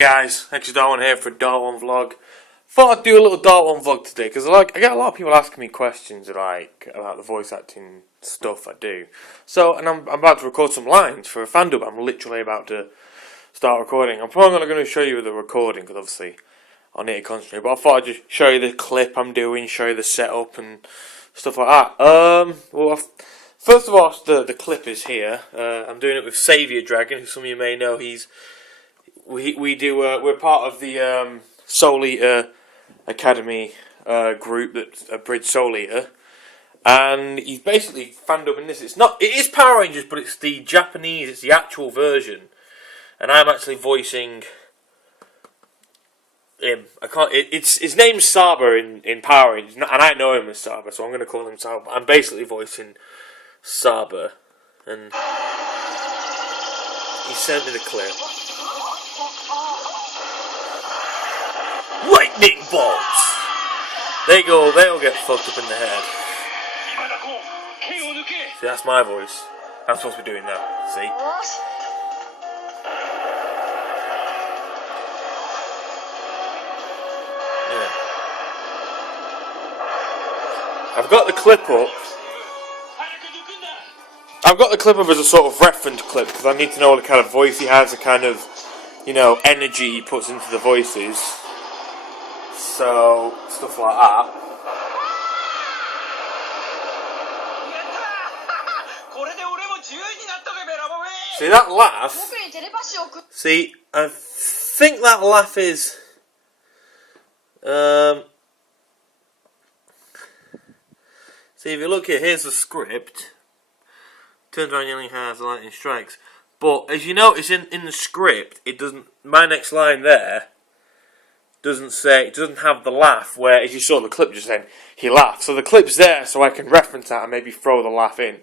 Guys, Xthedarkone here for a Darkone vlog. Thought I'd do a little Darkone vlog today because I get a lot of people asking me questions about the voice acting stuff I do. So, and I'm about to record some lines for a fan dub. I'm literally about to start recording. I'm probably not going to show you the recording because obviously I'll need to concentrate. But I thought I'd just show you the clip I'm doing, show you the setup and stuff like that. First of all, the clip is here. I'm doing it with Xthedarkone, who some of you may know. We're part of the Soul Eater Academy group that's a Bridge Soul Eater, and he's basically fan dubbing this. It is Power Rangers, but it's the Japanese. It's the actual version, and I'm actually voicing him. His name's Saba in Power Rangers, and I know him as Saba, so I'm going to call him Saba. I'm basically voicing Saba, and he sent me the clip. Lightning bolts! They all get fucked up in the head. See, that's my voice. I'm supposed to be doing that, see? Yeah. I've got the clip up. I've got the clip up as a sort of reference clip because I need to know what kind of voice he has, the kind of, energy he puts into the voices. So, stuff like that. See that laugh? See, I think that laugh is... See, if you look here, here's the script. Turns around yelling has the lightning strikes. But, as you notice in the script, it doesn't... My next line there... doesn't have the laugh where, as you saw the clip just then, he laughed. So the clip's there so I can reference that and maybe throw the laugh in.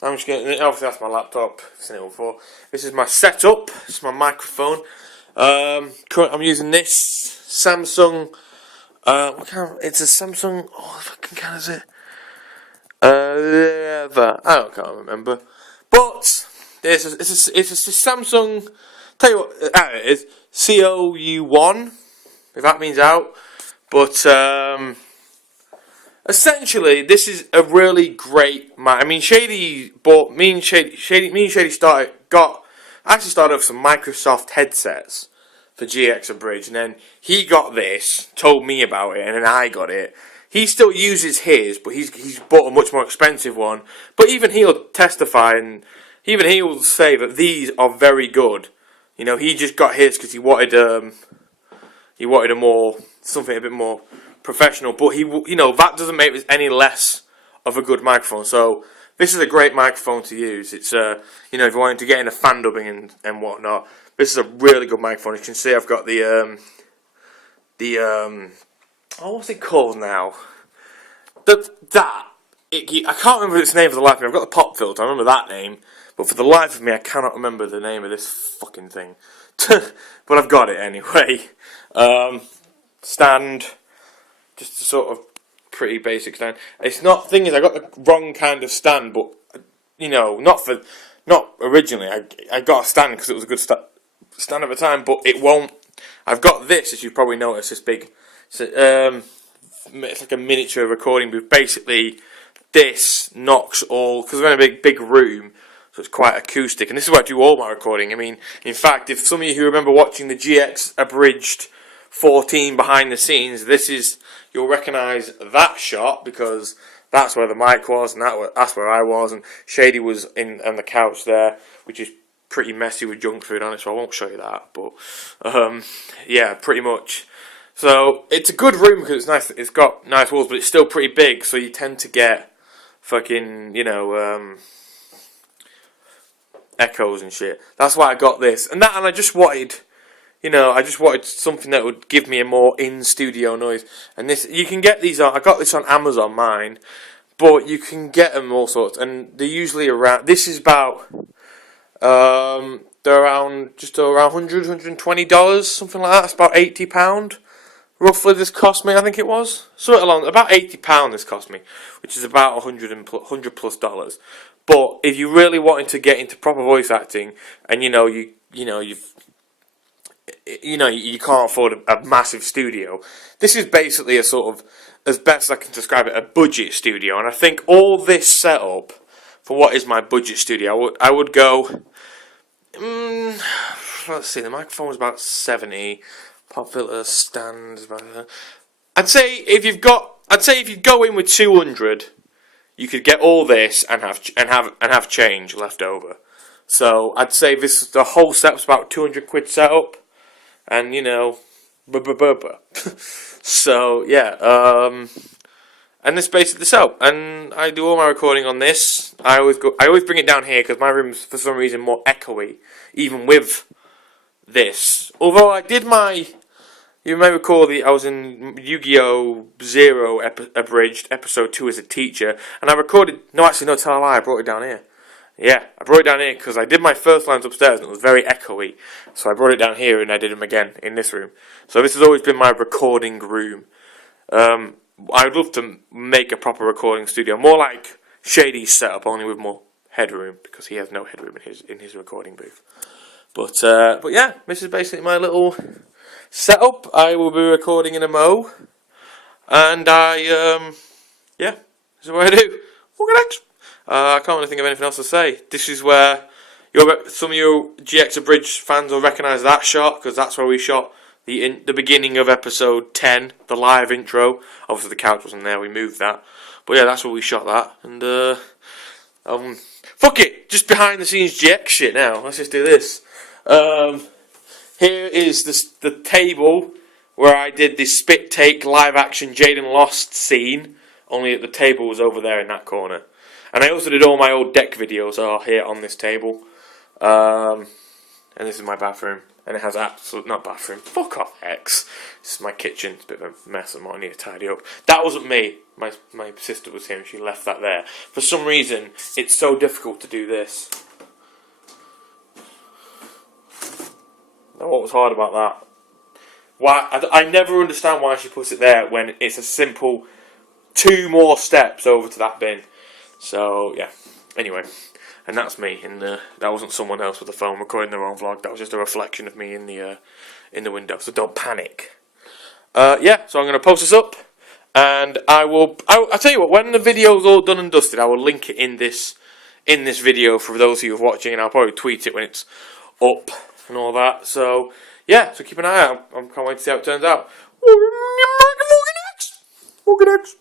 I'm just going to, obviously that's my laptop, I've seen it before. This is my setup, this is my microphone. I'm using this Samsung, it's a Samsung, what fucking kind is it? I can't remember. But, it's a Samsung, tell you what, it is, COU1. If that means out, but essentially this is a really great mic. I mean, Shady bought me and Shady started off with some Microsoft headsets for GX and Bridge, and then he got this, told me about it, and then I got it. He still uses his, but he's bought a much more expensive one. But even he'll testify, and even he will say that these are very good. He just got his because he wanted something a bit more professional, but that doesn't make this any less of a good microphone. So this is a great microphone to use. It's if you're wanting to get into fan dubbing and whatnot, this is a really good microphone. You can see I've got what's it called now? I can't remember its name for the life of me. I've got the pop filter. I remember that name, but for the life of me, I cannot remember the name of this fucking thing. But I've got it anyway. Stand, just a sort of pretty basic stand. It's not, thing is, I got the wrong kind of stand, but not originally. I got a stand because it was a good stand at the time, but it won't. I've got this, as you probably noticed, this big. It's like a miniature recording booth. Basically, this knocks all, because we're in a big room. So it's quite acoustic, and this is where I do all my recording. I mean, in fact, if some of you who remember watching the GX Abridged 14 behind the scenes, you'll recognise that shot because that's where the mic was, and that's where I was, and Shady was on the couch there, which is pretty messy with junk food on it, so I won't show you that. But yeah, pretty much. So it's a good room because it's nice. It's got nice walls, but it's still pretty big, so you tend to get fucking echoes and shit. That's why I got this, and I just wanted, something that would give me a more in-studio noise. And this, you can get these on. I got this on Amazon, mine, but you can get them all sorts, and they're usually around. This is about, they're around $120, something like that. It's about £80, roughly. This cost me, I think it was about £80. This cost me, which is about $100 plus dollars. But if you really wanted to get into proper voice acting, and you've you know, you can't afford a massive studio. This is basically a sort of, as best I can describe it, a budget studio. And I think all this setup for what is my budget studio, I would go. Let's see. The microphone was about 70. Pop filter stand is about. I'd say if you go in with 200, you could get all this and have change left over. So I'd say the whole setup's about 200 quid setup, and you know, so yeah, and this basically the setup, and I do all my recording on this. I always bring it down here because my room's for some reason more echoey, even with this. Although I did you may recall I was in Yu-Gi-Oh! Zero Abridged, episode 2 as a teacher, and I recorded, tell a lie, I brought it down here. Yeah, I brought it down here because I did my first lines upstairs and it was very echoey, so I brought it down here and I did them again in this room. So this has always been my recording room. I'd love to make a proper recording studio, more like Shady's setup, only with more headroom, because he has no headroom in his recording booth. But yeah, this is basically my little setup. I will be recording in a mo, and yeah, this is what I do. I can't really think of anything else to say. This is where some of your GX Abridged fans will recognise that shot, because that's where we shot the beginning of episode 10, the live intro. Obviously the couch wasn't there, we moved that. But yeah, that's where we shot that. And fuck it, just behind the scenes GX shit now. Let's just do this. Here is the table where I did the spit take live action Jaden Lost scene, only the table was over there in that corner. And I also did all my old deck videos are here on this table. And this is my bathroom. And it has not bathroom, fuck off X. This is my kitchen, it's a bit of a mess and I need to tidy up. That wasn't me, my sister was here and she left that there. For some reason, it's so difficult to do this. Now what was hard about that? Why? I never understand why she puts it there when it's a simple 2 more steps over to that bin. So yeah, anyway, and that's me. And that wasn't someone else with a phone recording their own vlog. That was just a reflection of me in the window. So don't panic. Yeah, so I'm going to post this up, and I'll tell you what. When the video's all done and dusted, I will link it in this video for those of you who are watching, and I'll probably tweet it when it's up and all that. So yeah, so keep an eye out. I can't wait to see how it turns out. We'll get next.